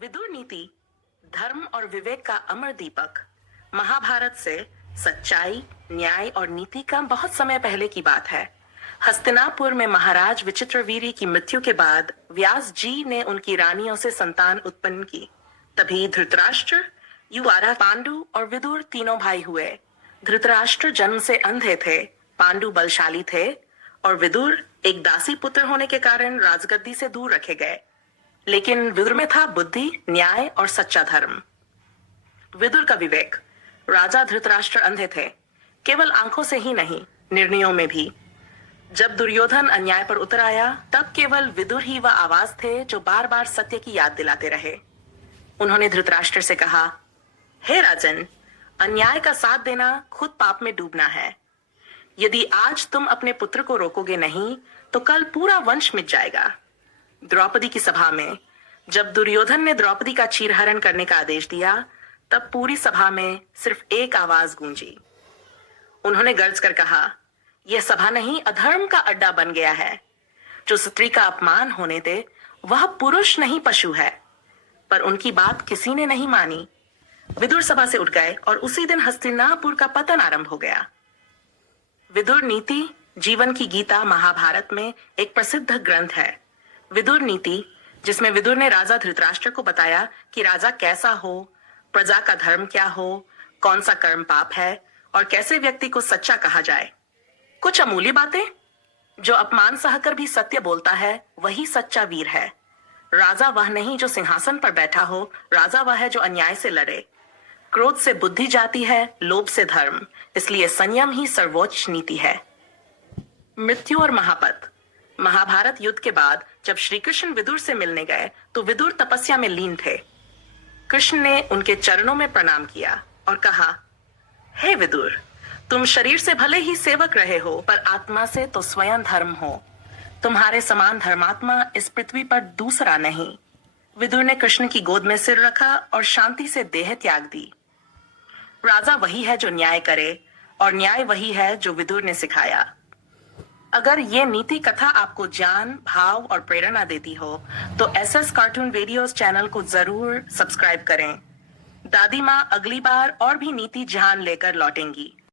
विदुर नीति धर्म और विवेक का अमर दीपक। महाभारत से सच्चाई, न्याय और नीति का बहुत समय पहले की बात है। हस्तिनापुर में महाराज विचित्रवीर्य की मृत्यु के बाद व्यास जी ने उनकी रानियों से संतान उत्पन्न की। तभी धृतराष्ट्र, युवारा, पांडु और विदुर तीनों भाई हुए। धृतराष्ट्र जन्म से अंधे थे, पांडु बलशाली थे और विदुर एक दासी पुत्र होने के कारण राजगद्दी से दूर रखे गए। लेकिन विदुर में था बुद्धि, न्याय और सच्चा धर्म। विदुर का विवेक। राजा धृतराष्ट्र अंधे थे, केवल आंखों से ही नहीं, निर्णयों में भी। जब दुर्योधन अन्याय पर उतर आया, तब केवल विदुर ही वह आवाज थे जो बार बार सत्य की याद दिलाते रहे। उन्होंने धृतराष्ट्र से कहा, हे राजन, अन्याय का साथ देना खुद पाप में डूबना है। यदि आज तुम अपने पुत्र को रोकोगे नहीं, तो कल पूरा वंश मिट जाएगा। द्रौपदी की सभा में जब दुर्योधन ने द्रौपदी का चीरहरण करने का आदेश दिया, तब पूरी सभा में सिर्फ एक आवाज गूंजी। उन्होंने गर्ज कर कहा, यह सभा नहीं, अधर्म का अड्डा बन गया है। जो स्त्री का अपमान होने दे, वह पुरुष नहीं पशु है। पर उनकी बात किसी ने नहीं मानी। विदुर सभा से उठ गए और उसी दिन हस्तिनापुर का पतन आरंभ हो गया। विदुर नीति जीवन की गीता महाभारत में एक प्रसिद्ध ग्रंथ है। विदुर नीति, जिसमें विदुर ने राजा धृतराष्ट्र को बताया कि राजा कैसा हो, प्रजा का धर्म क्या हो, कौन सा कर्म पाप है और कैसे व्यक्ति को सच्चा कहा जाए। कुछ अमूल्य बातें। जो अपमान सहकर भी सत्य बोलता है, वही सच्चा वीर है। राजा वह नहीं जो सिंहासन पर बैठा हो, राजा वह है जो अन्याय से लड़े। क्रोध से बुद्धि जाती है, लोभ से धर्म, इसलिए संयम ही सर्वोच्च नीति है। मृत्यु और महापत। महाभारत युद्ध के बाद जब श्री कृष्ण विदुर से मिलने गए, तो विदुर तपस्या में लीन थे। कृष्ण ने उनके चरणों में प्रणाम किया और कहा, हे विदुर, तुम शरीर से भले ही सेवक रहे हो, पर आत्मा से तो स्वयं धर्म हो। तुम्हारे समान धर्मात्मा इस पृथ्वी पर दूसरा नहीं। विदुर ने कृष्ण की गोद में सिर रखा और शांति से देह त्याग दी। राजा वही है जो न्याय करे और न्याय वही है जो विदुर ने सिखाया। अगर ये नीति कथा आपको ज्ञान, भाव और प्रेरणा देती हो, तो एसएस कार्टून वीडियोस चैनल को जरूर सब्सक्राइब करें। दादी माँ अगली बार और भी नीति ज्ञान लेकर लौटेंगी।